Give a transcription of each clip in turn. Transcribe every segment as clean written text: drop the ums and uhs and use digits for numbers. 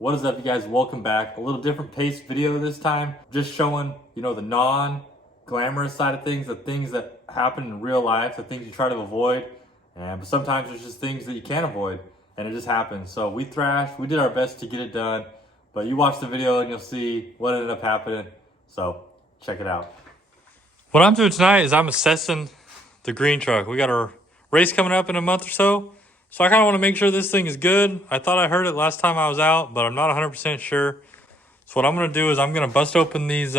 What is up, you guys? Welcome back. A little different pace video this time. Just showing, the non-glamorous side of things, the things that happen in real life, the things you try to avoid. But sometimes there's just things that you can't avoid, and it just happens. So we thrashed, we did our best to get it done, but you watch the video and you'll see what ended up happening. So check it out. What I'm doing tonight is I'm assessing the green truck. We got our race coming up in a month or so. So I kind of want to make sure this thing is good. I thought I heard it last time I was out, but I'm not 100% sure. So what I'm going to do is I'm going to bust open these,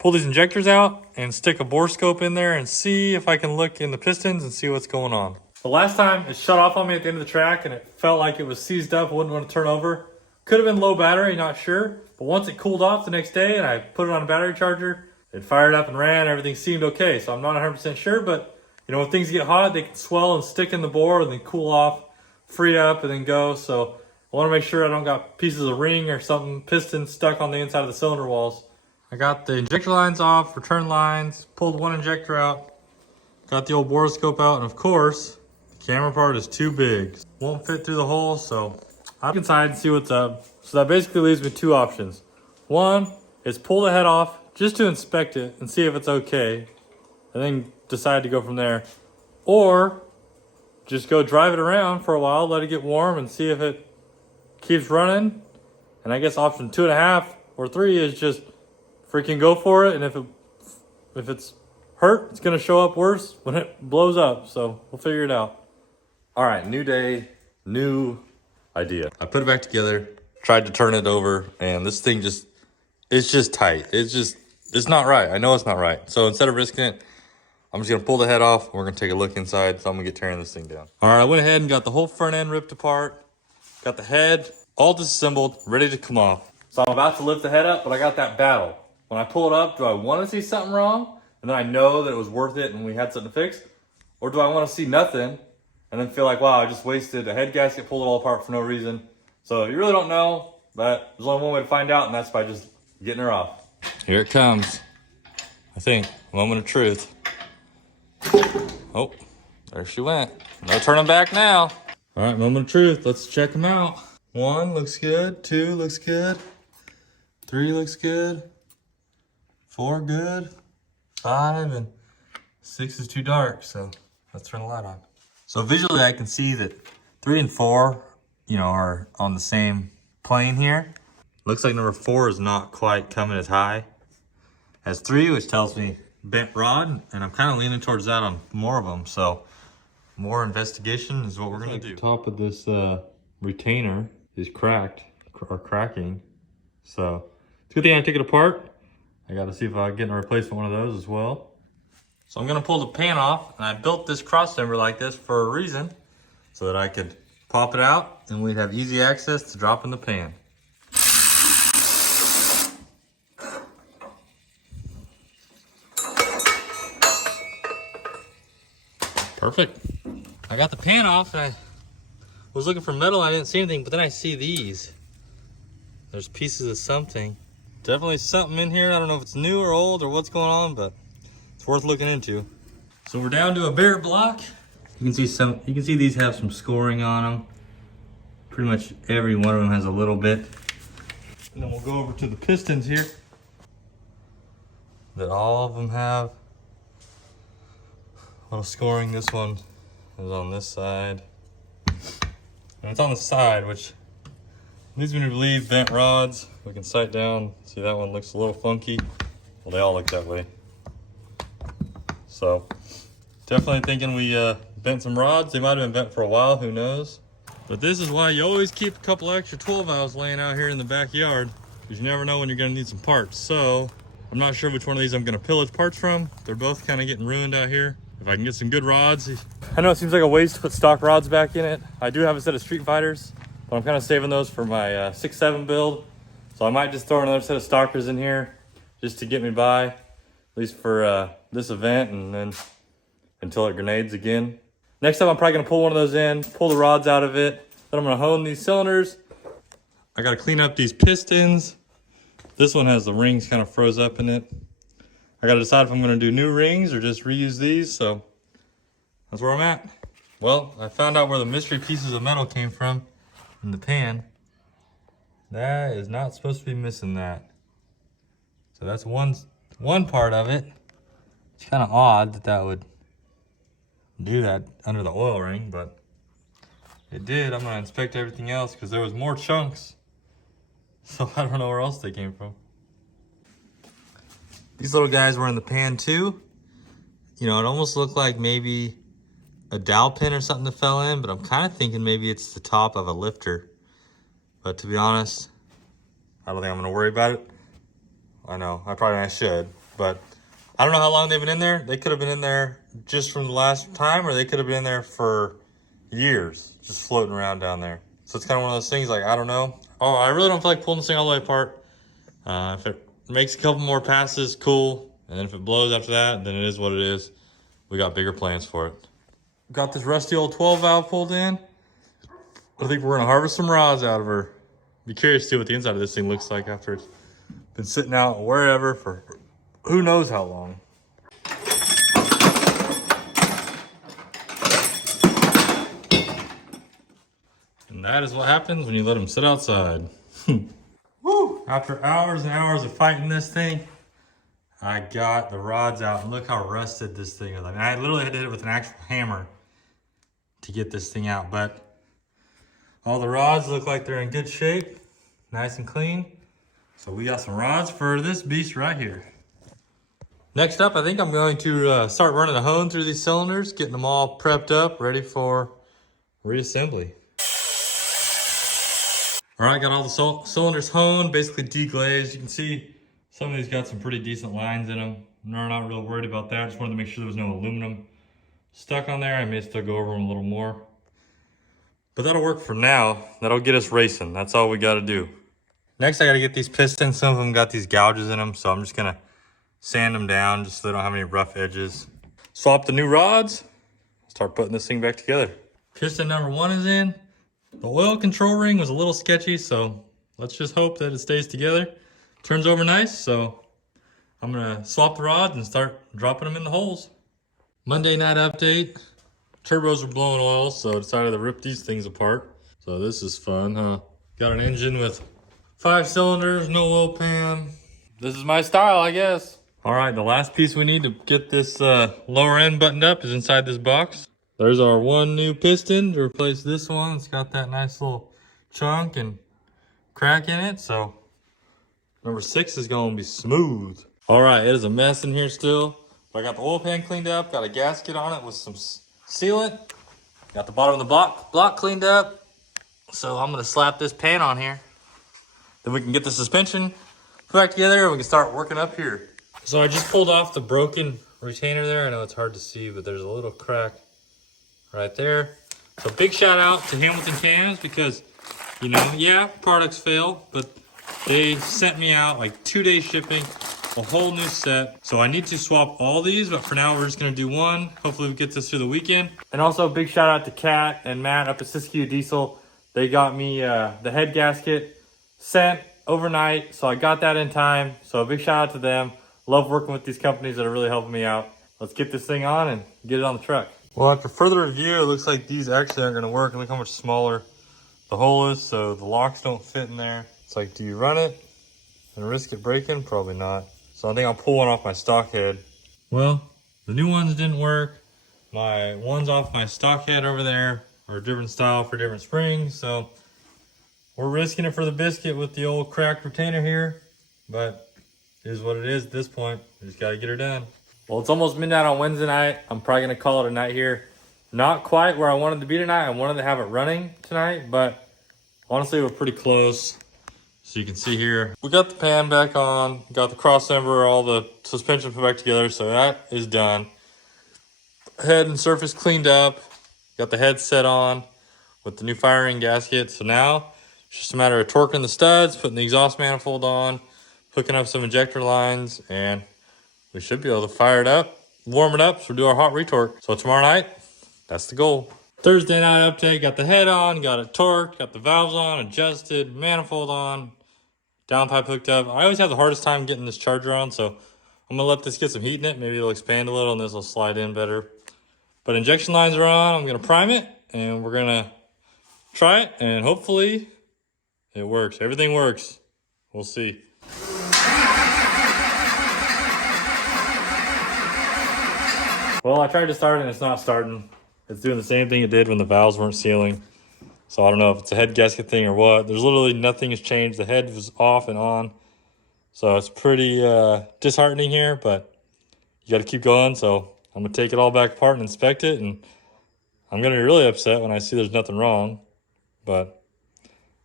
pull these injectors out and stick a bore scope in there and see if I can look in the pistons and see what's going on. The last time it shut off on me at the end of the track and it felt like it was seized up, wouldn't want to turn over. Could have been low battery, not sure. But once it cooled off the next day and I put it on a battery charger, it fired up and ran, everything seemed okay. So I'm not 100% sure, but when things get hot, they can swell and stick in the bore and then cool off, free up, and then go. So I want to make sure I don't got pieces of ring or something, piston stuck on the inside of the cylinder walls. I got the injector lines off, return lines, pulled one injector out, got the old borescope out, and of course, the camera part is too big. Won't fit through the hole, so I look inside and see what's up. So that basically leaves me two options. One is pull the head off just to inspect it and see if it's okay, and then decide to go from there. Or just go drive it around for a while, let it get warm, and see if it keeps running. And I guess option 2.5 or 3 is just freaking go for it. And if it's hurt, it's gonna show up worse when it blows up. So we'll figure it out. All right, new day, new idea. I put it back together, tried to turn it over, and this thing it's just tight. It's not right. I know it's not right. So instead of risking it, I'm just gonna pull the head off. And we're gonna take a look inside. So I'm gonna get tearing this thing down. All right, I went ahead and got the whole front end ripped apart. Got the head all disassembled, ready to come off. So I'm about to lift the head up, but I got that battle. When I pull it up, do I wanna see something wrong? And then I know that it was worth it and we had something to fix? Or do I wanna see nothing and then feel like, wow, I just wasted a head gasket, pulled it all apart for no reason? So you really don't know, but there's only one way to find out, and that's by just getting her off. Here it comes. I think, moment of truth. Oh, there she went. No turning back now. All right, moment of truth. Let's check them out. 1 looks good. 2 looks good. 3 looks good. 4 good. 5 and 6 is too dark. So let's turn the light on. So visually, I can see that 3 and 4, are on the same plane here. Looks like number 4 is not quite coming as high as 3, which tells me bent rod, and I'm kind of leaning towards that on more of them. So more investigation is what we're gonna do. The top of this retainer is cracked or cracking, so it's a good thing I took it apart. I got to see if I can get a replacement one of those as well. So I'm gonna pull the pan off, and I built this cross member like this for a reason, so that I could pop it out and we'd have easy access to drop in the pan. Perfect. I got the pan off and I was looking for metal. I didn't see anything, but then I see these. There's pieces of something. Definitely something in here. I don't know if it's new or old or what's going on, but it's worth looking into. So we're down to a bare block. You can see these have some scoring on them. Pretty much every one of them has a little bit. And then we'll go over to the pistons here. That all of them have a little scoring. This one is on this side. And it's on the side, which leads me to believe bent rods. We can sight down. See, that one looks a little funky. Well, they all look that way. So definitely thinking we bent some rods. They might have been bent for a while, who knows? But this is why you always keep a couple extra 12 valves laying out here in the backyard, because you never know when you're gonna need some parts. So I'm not sure which one of these I'm gonna pillage parts from. They're both kind of getting ruined out here. If I can get some good rods. I know it seems like a waste to put stock rods back in it. I do have a set of Street Fighters, but I'm kind of saving those for my 6.7 build. So I might just throw another set of Stalkers in here just to get me by, at least for this event, and then until it grenades again. Next up, I'm probably gonna pull one of those in, pull the rods out of it. Then I'm gonna hone these cylinders. I gotta clean up these pistons. This one has the rings kind of froze up in it. I gotta decide if I'm gonna do new rings or just reuse these, so that's where I'm at. Well, I found out where the mystery pieces of metal came from in the pan. That is not supposed to be missing that. So that's one part of it. It's kind of odd that that would do that under the oil ring, but it did. I'm gonna inspect everything else because there was more chunks. So I don't know where else they came from. These little guys were in the pan too. You know, it almost looked like maybe a dowel pin or something that fell in, but I'm kind of thinking maybe it's the top of a lifter. But to be honest, I don't think I'm gonna worry about it. I know, I should, but I don't know how long they've been in there. They could have been in there just from the last time, or they could have been in there for years, just floating around down there. So it's kind of one of those things, like, I don't know. Oh, I really don't feel like pulling this thing all the way apart. If it makes a couple more passes, cool. And then if it blows after that, then it is what it is. We got bigger plans for it. Got this rusty old 12 valve pulled in. I think we're gonna harvest some rods out of her. Be curious to see what the inside of this thing looks like after it's been sitting out wherever for who knows how long. And that is what happens when you let them sit outside. Woo! After hours and hours of fighting this thing, I got the rods out, and look how rusted this thing is. I mean, I literally had to hit it with an actual hammer to get this thing out, but all the rods look like they're in good shape, nice and clean. So we got some rods for this beast right here. Next up, I think I'm going to start running a hone through these cylinders, getting them all prepped up, ready for reassembly. All right, got all the cylinders honed, basically deglazed. You can see some of these got some pretty decent lines in them. I'm not real worried about that. Just wanted to make sure there was no aluminum stuck on there. I may still go over them a little more. But that'll work for now. That'll get us racing. That's all we gotta do. Next, I gotta get these pistons. Some of them got these gouges in them, so I'm just gonna sand them down just so they don't have any rough edges. Swap the new rods, start putting this thing back together. Piston number 1 is in. The oil control ring was a little sketchy, so let's just hope that it stays together. Turns over nice, so I'm gonna swap the rods and start dropping them in the holes. Monday night update. Turbos were blowing oil, so I decided to rip these things apart. So this is fun, huh? Got an engine with 5 cylinders, no oil pan. This is my style, I guess. All right, the last piece we need to get this lower end buttoned up is inside this box. There's our one new piston to replace this one. It's got that nice little chunk and crack in it, so number 6 is gonna be smooth. All right, it is a mess in here still. But I got the oil pan cleaned up, got a gasket on it with some sealant. Got the bottom of the block cleaned up. So I'm gonna slap this pan on here. Then we can get the suspension put back together and we can start working up here. So I just pulled off the broken retainer there. I know it's hard to see, but there's a little crack right there. So big shout out to Hamilton Cams because, you know, yeah, products fail, but they sent me out like 2-day shipping, a whole new set. So I need to swap all these, but for now we're just gonna do one. Hopefully we get this through the weekend. And also big shout out to Kat and Matt up at Siskiyou Diesel. They got me the head gasket sent overnight, so I got that in time. So a big shout out to them. Love working with these companies that are really helping me out. Let's get this thing on and get it on the truck. Well, after further review, it looks like these actually aren't gonna work. Look how much smaller the hole is, so the locks don't fit in there. It's like, do you run it and risk it breaking? Probably not. So I think I'll pull one off my stock head. Well, the new ones didn't work. My ones off my stock head over there are a different style for different springs. So we're risking it for the biscuit with the old cracked retainer here, but it is what it is at this point. We just gotta get her done. Well, it's almost midnight on Wednesday night. I'm probably gonna call it a night here. Not quite where I wanted to be tonight. I wanted to have it running tonight, but honestly, we're pretty close. So you can see here, we got the pan back on, got the crossmember, all the suspension put back together, so that is done. Head and surface cleaned up, got the head set on with the new firing gasket. So now it's just a matter of torquing the studs, putting the exhaust manifold on, hooking up some injector lines, and we should be able to fire it up, warm it up, so we'll do our hot retorque. So tomorrow night, that's the goal. Thursday night update, got the head on, got it torqued, got the valves on, adjusted, manifold on, downpipe hooked up. I always have the hardest time getting this charger on, so I'm gonna let this get some heat in it. Maybe it'll expand a little and this will slide in better. But injection lines are on. I'm gonna prime it and we're gonna try it and hopefully It works. Everything works. We'll see. Well, I tried to start it and it's not starting. It's doing the same thing it did when the valves weren't sealing. So I don't know if it's a head gasket thing or what. There's literally nothing has changed. The head was off and on. So it's pretty disheartening here, but you got to keep going. So I'm going to take it all back apart and inspect it. And I'm going to be really upset when I see there's nothing wrong. But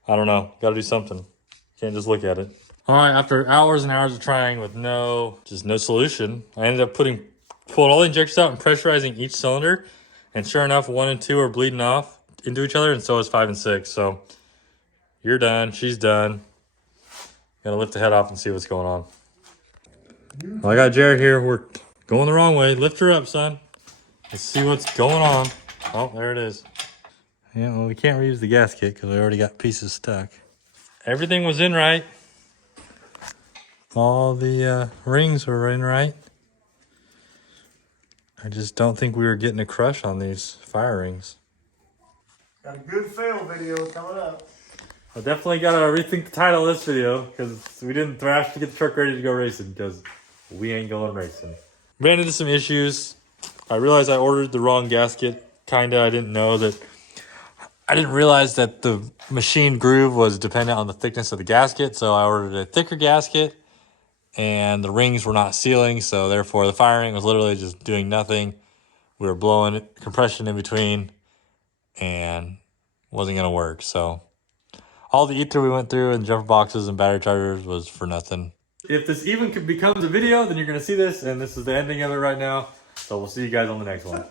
I don't know. Got to do something. Can't just look at it. All right, after hours and hours of trying with no solution, I ended up pulling all the injectors out and pressurizing each cylinder. And sure enough, 1 and 2 are bleeding off into each other, and so is 5 and 6. So you're done. She's done. Gonna lift the head off and see what's going on. Well, I got Jared here. We're going the wrong way. Lift her up, son. Let's see what's going on. Oh, there it is. Yeah, well, we can't reuse the gasket because we already got pieces stuck. Everything was in right. All the rings were in right. I just don't think we were getting a crush on these fire rings. Got a good fail video coming up. I definitely got to rethink the title of this video because we didn't thrash to get the truck ready to go racing because we ain't going racing. Ran into some issues. I realized I ordered the wrong gasket. I didn't realize that the machine groove was dependent on the thickness of the gasket. So I ordered a thicker gasket and the rings were not sealing. So therefore the firing was literally just doing nothing. We were blowing compression in between and wasn't going to work. So all the ether we went through and jumper boxes and battery chargers was for nothing. If this even becomes a video, then you're going to see this, and this is the ending of it right now. So we'll see you guys on the next one.